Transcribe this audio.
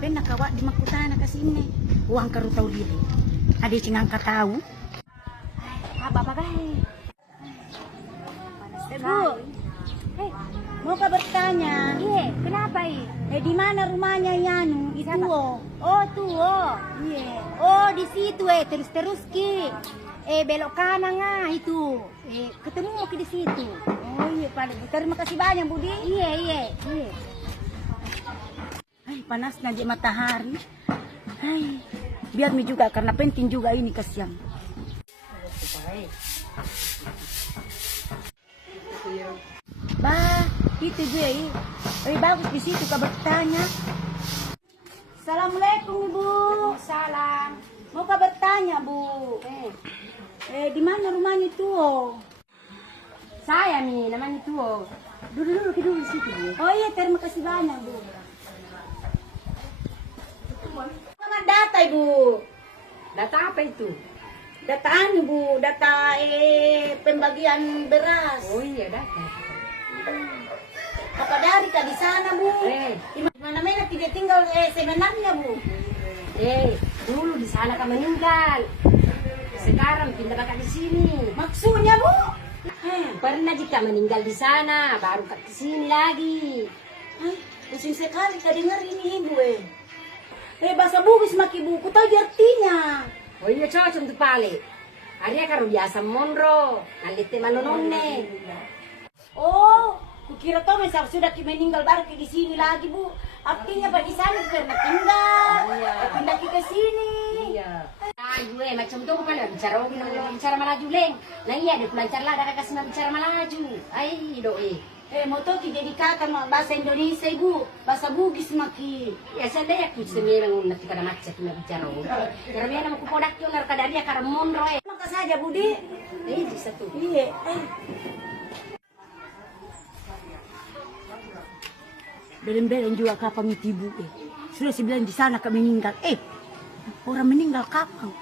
Pena kawak di makutana ke sini. Uang karu tahu diri. Ada yang ngangkat tahu. Bapak baik. Bu, mau kau bertanya? Iya, kenapa di mana rumahnya Yanu? Itu oh tuh, iya. Oh di situ terus ki. Belok kanan itu. Ketemu mau ke di situ. Oh iya, terima kasih banyak Budi. Iya. Panas aja matahari. Biar mi juga karena penting juga ini kasihan. Bah, itu dia. Bagus di situ kau bertanya. Assalamualaikum Bu. Salam. Mau kau bertanya Bu? Di mana rumahnya tuh? Saya nih namanya tuh. Dulu di situ Bu. Oh iya, terima kasih banyak Bu. Selamat data Ibu. Data apa itu? Data anu Bu, data pembagian beras. Oh iya data. Apa dari Kak di sana Bu? Di mana tidak tinggal sebenarnya Bu? Dulu di sana Kak meninggal. Sekarang pindah Kakak di sini. Maksudnya Bu? Pernah jika meninggal di sana, baru Kak ke sini lagi. Pusing sekali Kak dengar ini Ibu bahasa Bugis maki buku tahu artinya. Oh iya cocok untuk pale. Arya karo biasa monro, nalite manonone. Oh, kukira toh misal sudah meninggal baru ke di sini lagi Bu. Artinya Pak di sana pernah tinggal. Pindah ke sini. Iya. Gue macam tuh bukan bicara malaju leng. Nah iya deh pelancar lah ada kasih bicara malaju. Ai doi. Mau tuh jadi kata bahasa Indonesia Ibu, bahasa Bugis maki. Ya saya aku sembilan nanti pada macet nak bicara. Karena nama aku podak yo nar kada dia karena monro. Maka saja Budi. Bisa tuh. Iya. Belen-belen juga kapan ibu Sudah saya bilang di sana kami meninggal. Orang meninggal kapan?